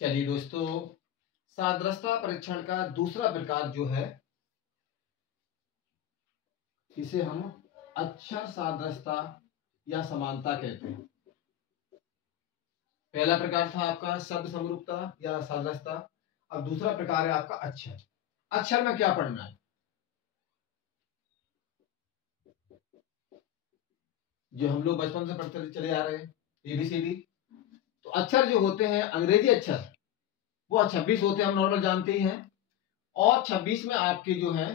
चलिए दोस्तों, सादृश्यता परीक्षण का दूसरा प्रकार जो है इसे हम अक्षर सादृश्यता या समानता कहते हैं। पहला प्रकार था आपका शब्द समरूपता या सादृश्यता। अब दूसरा प्रकार है आपका अक्षर। अक्षर में क्या पढ़ना है? जो हम लोग बचपन से पढ़ते चले आ रहे हैं, ABCD। तो अक्षर जो होते हैं अंग्रेजी अक्षर वो 26 होते हैं, हम नॉर्मल जानते ही हैं। और 26 में आपके जो है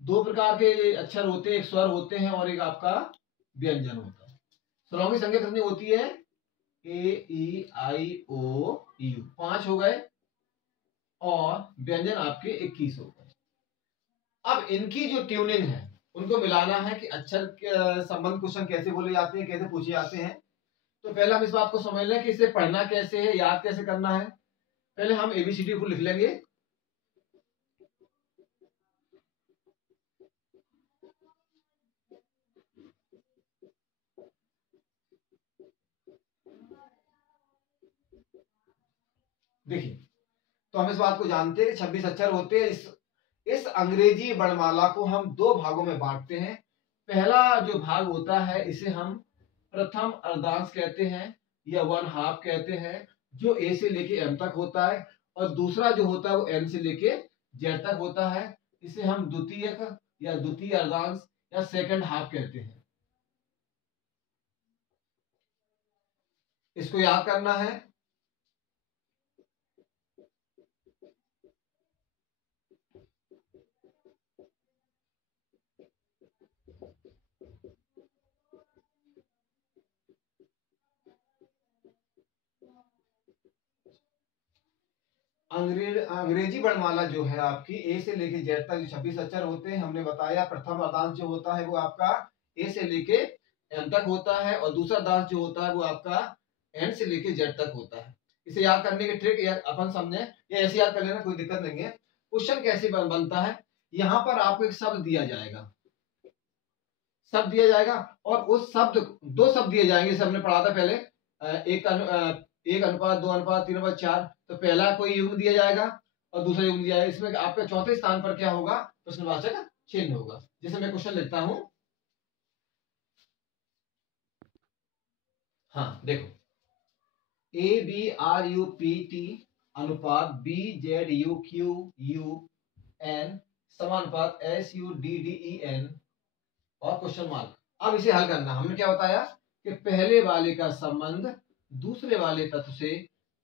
दो प्रकार के अक्षर होते हैं, एक स्वर होते हैं और एक आपका व्यंजन होता है। स्वरों की संख्या कितनी होती है? A E I O U 5 हो गए और व्यंजन आपके 21 हो गए। अब इनकी जो ट्यूनिंग है उनको मिलाना है कि अक्षर के संबंध क्वेश्चन कैसे बोले जाते हैं, कैसे पूछे जाते हैं। तो पहले हम इस बात को समझ लें कि इसे पढ़ना कैसे है, याद कैसे करना है। पहले हम ABCD को लिख लेंगे। देखिए, तो हम इस बात को जानते हैं कि 26 अक्षर होते हैं। इस अंग्रेजी वर्णमाला को हम दो भागों में बांटते हैं। पहला जो भाग होता है इसे हम प्रथम अर्धांश कहते हैं या 1/2 कहते हैं, जो A से लेके M तक होता है। और दूसरा जो होता है वो N से लेके Z तक होता है। इसे हम द्वितीयक या द्वितीय अर्धांश या सेकंड हाफ कहते हैं। इसको याद करना है। अंग्रेजी वर्णमाला जो है आपकी A से लेके Z तक जो 26 अक्षर होते हैं, हमने बताया प्रथम अर्धांश जो होता है वो आपका A से लेके M तक होता है और दूसरा अर्धांश जो होता है वो आपका N से लेके Z तक होता है। इसे याद करने की ट्रिक अपन समझे या ऐसे याद कर लेना, कोई दिक्कत नहीं है। क्वेश्चन कैसे बनता है, यहाँ पर आपको एक शब्द दिया जाएगा, शब्द दिया जाएगा और उस शब्द दो शब्द दिए जाएंगे। जैसे हमने पढ़ा था पहले, एक अनुपात 2 अनुपात 3 अनुपात 4। तो पहला कोई युग्म दिया जाएगा और दूसरा युग्म दिया जाएगा। इसमें आपके चौथे स्थान पर क्या होगा? प्रश्नवाचक चिन्ह होगा। जैसे मैं क्वेश्चन लिखता हूं, हाँ देखो, ABRUPT अनुपात BZUQUN समानुपात SUDDEN और क्वेश्चन मार्क। अब इसे हल करना, हमने क्या बताया कि पहले वाले का संबंध दूसरे वाले तत्व से,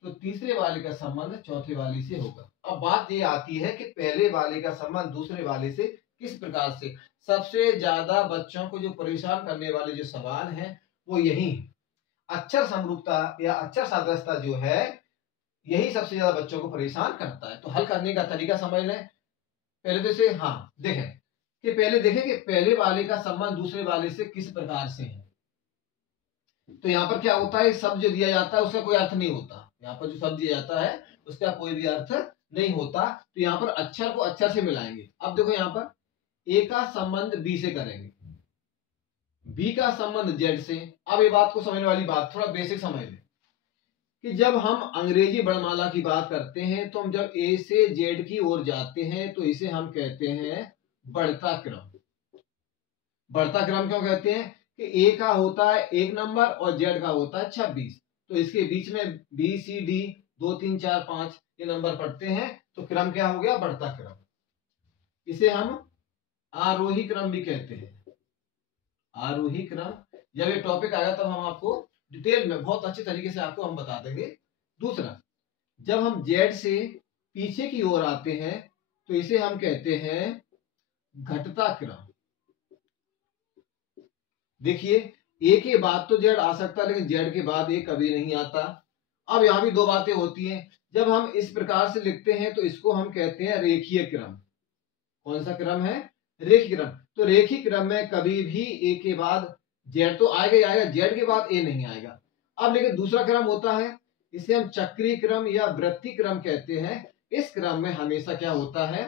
तो तीसरे वाले का संबंध चौथे वाले से होगा। अब बात ये आती है कि पहले वाले का संबंध दूसरे वाले से किस प्रकार से। सबसे ज्यादा बच्चों को जो परेशान करने वाले जो सवाल हैं वो यही है। अक्षर समरूपता या अक्षर सादृश्यता जो है यही सबसे ज्यादा बच्चों को परेशान करता है। तो हल करने का तरीका समझ लें। पहले तो इसे देखें कि पहले वाले का संबंध दूसरे वाले से किस प्रकार से है। तो यहाँ पर क्या होता है, शब्द जो दिया जाता है उसका कोई अर्थ नहीं होता। यहाँ पर जो शब्द दिया जाता है उसका कोई भी अर्थ नहीं होता। तो यहाँ पर अक्षर को अक्षर से मिलाएंगे। अब देखो, यहाँ पर A का संबंध B से करेंगे, B का संबंध Z से। अब ये बात को समझने वाली बात, थोड़ा बेसिक समझ लें कि जब हम अंग्रेजी वर्णमाला की बात करते हैं तो हम जब A से Z की ओर जाते हैं तो इसे हम कहते हैं बढ़ता क्रम। बढ़ता क्रम क्यों कहते हैं कि A का होता है 1 नंबर और Z का होता है 26। तो इसके बीच में BCD 2 3 4 5 ये नंबर पढ़ते हैं, तो क्रम क्या हो गया? बढ़ता क्रम। इसे हम आरोही क्रम भी कहते हैं। आरोही क्रम। जब ये टॉपिक आएगा तब हम आपको डिटेल में बहुत अच्छे तरीके से आपको हम बता देंगे। दूसरा, जब हम Z से पीछे की ओर आते हैं तो इसे हम कहते हैं घटता क्रम। देखिए, A के बाद तो Z आ सकता है लेकिन Z के बाद A कभी नहीं आता। अब यहां भी दो बातें होती हैं। जब हम इस प्रकार से लिखते हैं तो इसको हम कहते हैं रेखीय क्रम। कौन सा क्रम है? रेखीय क्रम। तो रेखीय क्रम में कभी भी A के बाद Z तो आएगा ही आएगा, Z के बाद A नहीं आएगा। अब लेकिन दूसरा क्रम होता है, इसे हम चक्रीय क्रम या वृत्तीय क्रम कहते हैं। इस क्रम में हमेशा क्या होता है,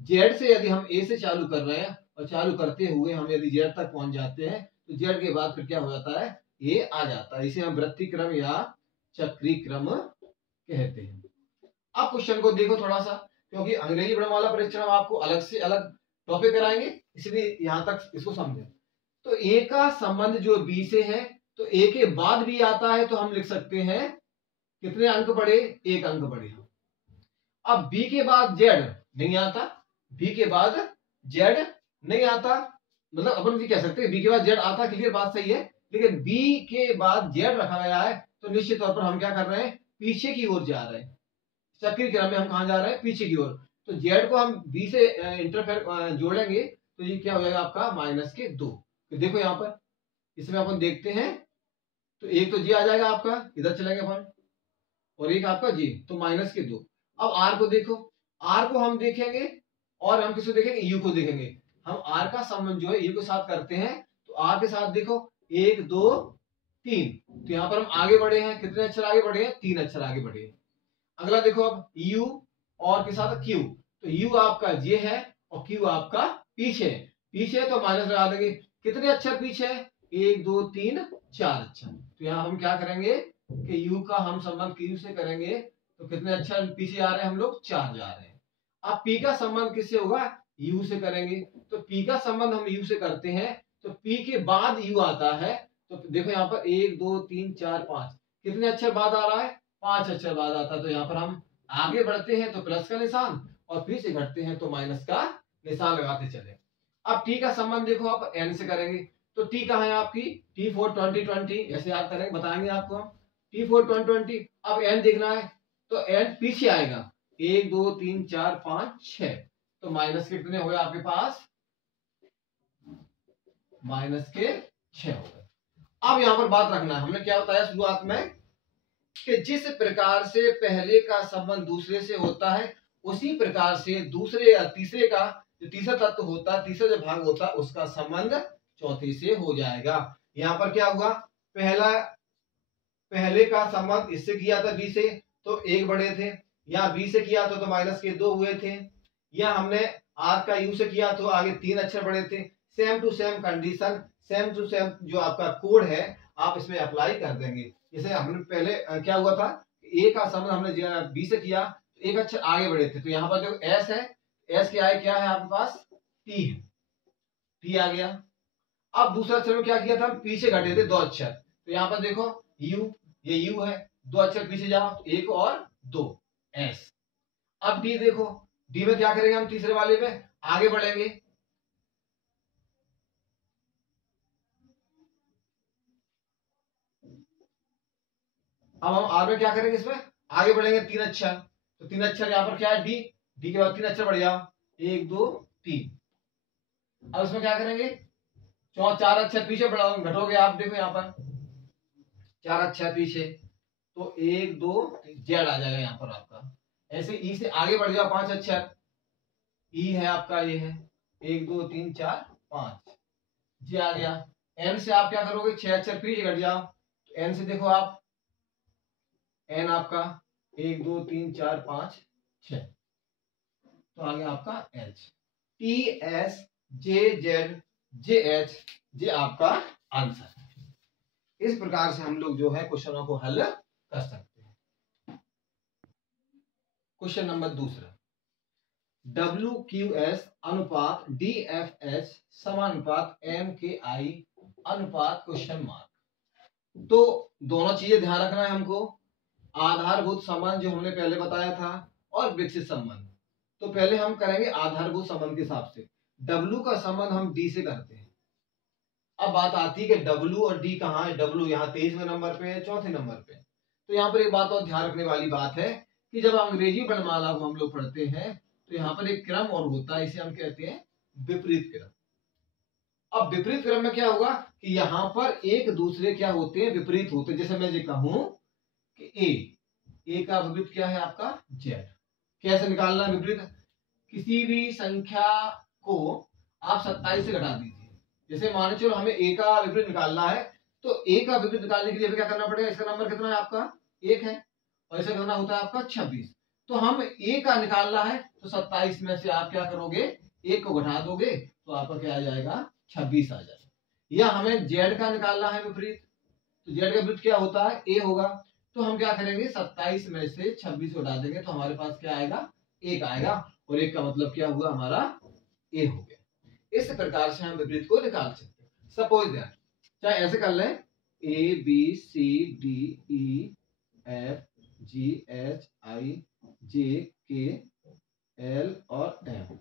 Z से यदि हम A से चालू कर रहे हैं और चालू करते हुए हम यदि Z तक पहुंच जाते हैं तो Z के बाद फिर क्या हो जाता है? A आ जाता है। इसे हम वृत्तीय क्रम या चक्रीय क्रम कहते हैं। अब क्वेश्चन को देखो थोड़ा सा, क्योंकि अंग्रेजी वर्णमाला परीक्षण में आपको अलग से अलग टॉपिक कराएंगे, इसलिए यहां तक इसको समझे। तो ए का संबंध जो बी से है, तो ए के बाद भी आता है तो हम लिख सकते हैं कितने अंक बढ़े, एक अंक बढ़े। अब बी के बाद जेड नहीं आता, बी के बाद जेड नहीं आता, मतलब अपन भी कह सकते हैं बी के बाद जेड आता, क्लियर बात सही है, लेकिन बी के बाद जेड रखा गया है तो निश्चित तौर पर हम क्या कर रहे हैं, पीछे की ओर जा रहे हैं। चक्रीय क्रम में हम कहां जा रहे हैं, पीछे की ओर। तो जेड को हम बी से इंटरफेयर जोड़ेंगे तो ये क्या हो जाएगा आपका -2। तो देखो यहां पर इसमें अपन देखते हैं, तो एक तो जी आ जाएगा आपका, इधर चलेंगे अपन, और एक आपका जी, तो -2। अब आर को देखो, आर को हम देखेंगे और हम किसको देखेंगे, यू को देखेंगे। हम आर का संबंध जो है यू के साथ करते हैं, तो आर के साथ देखो 1 2 3, तो यहां पर हम आगे बढ़े हैं, कितने अक्षर आगे बढ़े हैं, 3 अक्षर आगे बढ़े हैं। अगला देखो अब यू और के साथ क्यू, तो यू आपका ये है और क्यू आपका पीछे है, पीछे है तो माइनस लगा देंगे, कितने अक्षर पीछे है, 1 2 3 4 अक्षर। तो यहाँ हम क्या करेंगे कि यू का हम संबंध क्यू से करेंगे, तो कितने अक्षर पीछे आ रहे हैं हम लोग, 4 जा रहे हैं। अब पी का संबंध किससे होगा, यू से करेंगे, तो पी का संबंध हम यू से करते हैं, तो पी के बाद यू आता है, तो देखो यहाँ पर 1 2 3 4 5, कितने अक्षर बाद आ रहा है, 5 अक्षर बाद आता है। तो यहाँ पर हम आगे बढ़ते हैं तो प्लस का निशान, और फिर से घटते हैं तो माइनस का निशान लगाते चले। अब टी का संबंध देखो आप एन से करेंगे, तो टी कहाँ है आपकी, टी 4 20 20, ऐसे याद करेंगे, बताएंगे आपको हम, टी 4 20 20। अब एन देखना है तो एन पीछे आएगा, 1 2 3 4 5 6, तो माइनस कितने हो गए आपके पास, -6 हो गए। अब यहां पर बात रखना है, हमने क्या बताया शुरुआत में कि जिस प्रकार से पहले का संबंध दूसरे से होता है, उसी प्रकार से दूसरे या तीसरे का जो तीसरा तत्व होता है, तीसरा जो भाग होता है, उसका संबंध चौथे से हो जाएगा। यहाँ पर क्या हुआ, पहले का संबंध इससे किया था बी से, तो 1 बढ़े थे, या बी से किया तो -2 हुए थे, या हमने आर का यू से किया तो आगे 3 अक्षर बढ़े थे। Same to same condition, same to same जो आपका कोड है आप इसमें अप्लाई कर देंगे। जैसे हमने पहले क्या हुआ था, ए का संबंध हमने बी से किया तो 1 अक्षर आगे बढ़े थे, तो यहाँ पर जो एस है, एस के आगे क्या है आपके पास, टी है, टी आ गया। अब दूसरा अक्षर में क्या किया था, पीछे घटे थे 2 अक्षर, तो यहाँ पर देखो यू, ये यू है, 2 अक्षर पीछे जाओ, 1 और 2 एस। अब डी देखो, डी में क्या करेंगे हम, तीसरे वाले में आगे बढ़ेंगे, अब हम आर में क्या करेंगे, इसमें आगे बढ़ेंगे 3 अक्षर, तो 3 अक्षर यहाँ पर क्या है, डी, डी के बाद 3 अक्षर बढ़ जाओ, 1 2 3। अब इसमें क्या करेंगे, 4 अक्षर पीछे बढ़ाओ, घटोगे आप, देखो यहाँ पर 4 अक्षर पीछे, तो 1 2 जेड आ जाएगा यहाँ पर आपका। ऐसे ई से आगे बढ़ जाओ 5 अक्षर, ई है आपका, ये है 1 2 3 4 5, जे आ गया। एन से आप क्या करोगे, 6 अक्षर पीछे घट जाओ, तो एन से देखो आप, एन आपका 1 2 3 4 5 6, तो आ गया आपका H. T S J Z J H, J आपका आंसर है। इस प्रकार से हम लोग जो है क्वेश्चनों को हल कर सकते हैं। क्वेश्चन नंबर दूसरा, WQS अनुपात DFH समानुपात MKI अनुपात क्वेश्चन मार्क। तो दोनों चीजें ध्यान रखना है हमको, आधारभूत संबंध जो हमने पहले बताया था और विकसित संबंध। तो पहले हम करेंगे आधारभूत संबंध के हिसाब से, W का संबंध हम D से करते हैं। अब बात आती है कि W और D कहाँ है, W यहाँ 23वें नंबर पे है, चौथे नंबर पे। तो यहाँ पर एक बात और ध्यान रखने वाली बात है कि जब अंग्रेजी वर्णमाला को हम लोग पढ़ते हैं तो यहाँ पर एक क्रम और होता है, इसे हम कहते हैं विपरीत क्रम। अब विपरीत क्रम में क्या होगा कि यहाँ पर एक दूसरे क्या होते हैं, विपरीत होते हैं। जैसे मैं ये कहूं कि ए का विपरीत क्या है आपका, जेड। कैसे निकालना है विपरीत, किसी भी संख्या को आप 27 से घटा दीजिए। जैसे मान चलो हमें ए का विपरीत निकालना है, तो ए का विपरीत निकालने के लिए क्या करना पड़ेगा, इसका नंबर कितना है आपका 1 है, और इसे करना होता है आपका 26। तो हम ए का निकालना है तो 27 में से आप क्या करोगे, 1 को घटा दोगे तो आपका क्या आ जाएगा, 26 आ जाएगा। या हमें जेड का निकालना है विपरीत, तो जेड का विपरीत क्या होता है, ए होगा। तो हम क्या करेंगे 27 में से 26 उठा देंगे तो हमारे पास क्या आएगा, 1 आएगा, और 1 का मतलब क्या हुआ, हमारा ए हो गया। इस प्रकार से हम विपरीत को निकाल सकते हैं। सपोज दैट, चाहे ऐसे कर लें, A B C D E F G H I J K L और M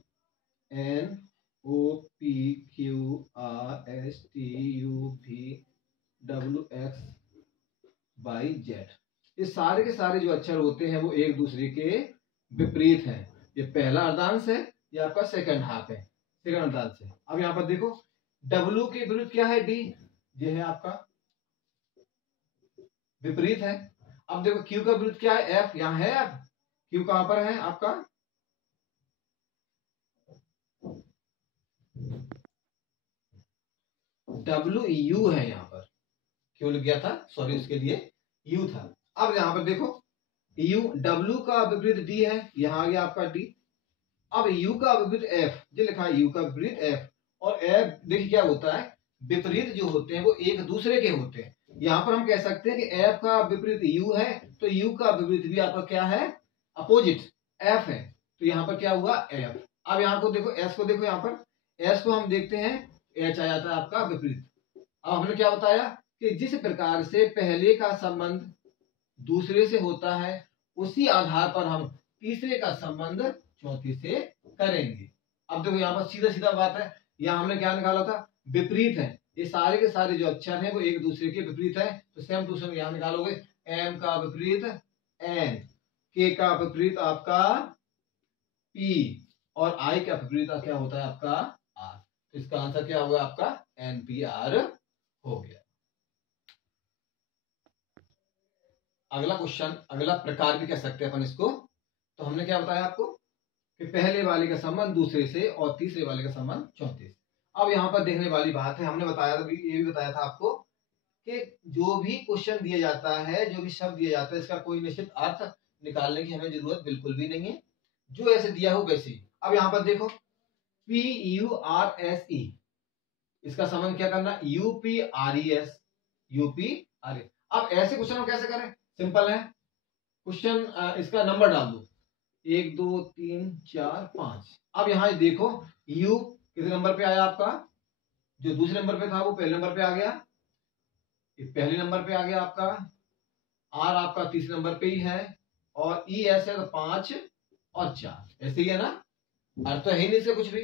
N O P Q R S T U V W X Y Z. ये सारे के सारे जो अक्षर होते हैं वो एक दूसरे के विपरीत हैं। ये पहला अर्धांश है, ये आपका सेकंड हाफ है, सेकंड अर्धांश है। अब यहाँ पर देखो डब्ल्यू के विपरीत क्या है, डी, ये है आपका विपरीत है। अब देखो क्यू का विपरीत क्या है, एफ, यहाँ है एफ, क्यू कहां पर है आपका, डब्ल्यू यू है, यहाँ पर क्यों लिख गया था, सॉरी उसके लिए यू था। अब यहाँ पर देखो यू, डब्ल्यू का विपरीत डी है, यहाँ आ गया आपका डी। अब यू का विपरीत एफ, जो लिखा है यू का विपरीत एफ, और एफ देखिए क्या होता है, विपरीत जो होते हैं वो एक दूसरे के होते हैं। यहाँ पर हम कह सकते हैं कि एफ का विपरीत यू है, तो यू का विपरीत भी आपका क्या है, अपोजिट एफ है, तो यहाँ पर क्या हुआ एफ। अब यहाँ को देखो, एस को देखो, यहाँ पर एस को हम देखते हैं, एच आ जाता है आपका विपरीत। अब हमने क्या बताया कि जिस प्रकार से पहले का संबंध दूसरे से होता है, उसी आधार पर हम तीसरे का संबंध चौथे से करेंगे। अब देखो यहाँ पर सीधा सीधा बात है, यहाँ हमने क्या निकाला था, विपरीत है। ये सारे के सारे जो अक्षर हैं वो एक दूसरे के विपरीत है, तो सेम टू सेम यहाँ निकालोगे, एम का विपरीत एन, के का विपरीत आपका पी, और आई का विपरीत क्या होता है आपका आर। तो इसका आंसर क्या होगा आपका NPR हो गया। अगला क्वेश्चन, अगला प्रकार भी कह सकते हैं अपन इसको। तो हमने क्या बताया आपको कि पहले वाले का संबंध दूसरे से और तीसरे वाले का संबंध चौथे से। अब यहाँ पर देखने वाली बात है, हमने बताया था, ये भी बताया था आपको कि जो भी क्वेश्चन दिया जाता है, जो भी शब्द दिया जाता है, इसका कोई निश्चित अर्थ निकालने की हमें जरूरत बिल्कुल भी नहीं है, जो ऐसे दिया हो वैसे ही। अब यहाँ पर देखो PURSE, इसका संबंध क्या करना, UPRES, UPRE। अब ऐसे क्वेश्चन हम कैसे करें, सिंपल है, क्वेश्चन इसका नंबर डाल दो, 1 2 3 4 5। अब यहाँ देखो U कितने नंबर पे आया आपका, जो दूसरे नंबर पे था वो पहले नंबर पे आ गया, ये पहले नंबर पे आ गया आपका, R आपका तीसरे नंबर पे ही है, और ES है तो 5 और 4, ऐसे ही है ना, अर्थ तो है ही नहीं इससे कुछ भी।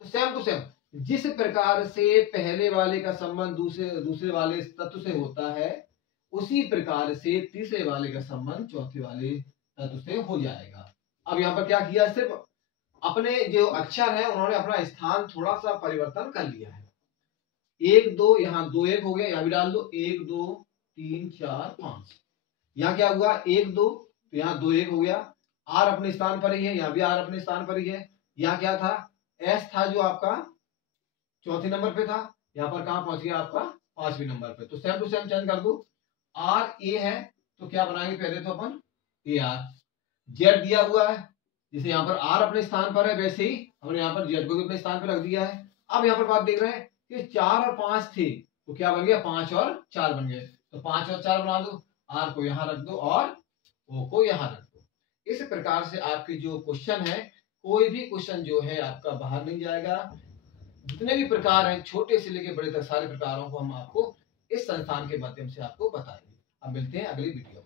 तो सेम टू सेम जिस प्रकार से पहले वाले का संबंध दूसरे वाले तत्व से होता है, उसी प्रकार से तीसरे वाले का संबंध चौथे वाले तत्व से हो जाएगा। अब यहाँ पर क्या किया, सिर्फ अपने जो अक्षर है उन्होंने अपना स्थान थोड़ा सा परिवर्तन कर लिया है। 1 2, यहाँ 2 1 हो गया, यहाँ भी डाल दो 1 2 3 4 5। यहाँ क्या हुआ 1 2, तो यहाँ 2 1 हो गया, R अपने स्थान पर ही है, यहाँ भी R अपने स्थान पर ही है। यहाँ क्या था, S था जो आपका चौथे नंबर पे था, यहाँ पर कहाँ पहुंच गया आपका 5वें नंबर पे। तो सेम टू सेम चेंज कर दो, R A है तो क्या बनाएंगे, पहले तो अपन AR। Z दिया हुआ है, जैसे यहाँ पर R अपने स्थान पर है वैसे ही हमने यहाँ पर Z को भी अपने स्थान पर रख दिया है। अब यहाँ पर बात देख रहे हैं कि 4 और 5 थे, तो क्या बन गया 5 और 4 बन गए, तो 5 और 4 बना दो, R को यहाँ रख दो और O को यहाँ रख दो। इस प्रकार से आपके जो क्वेश्चन है, कोई भी क्वेश्चन जो है आपका बाहर नहीं जाएगा। जितने भी प्रकार हैं, छोटे से लेके बड़े तक, सारे प्रकारों को हम आपको इस संस्थान के माध्यम से आपको बताएंगे। अब मिलते हैं अगली वीडियो में।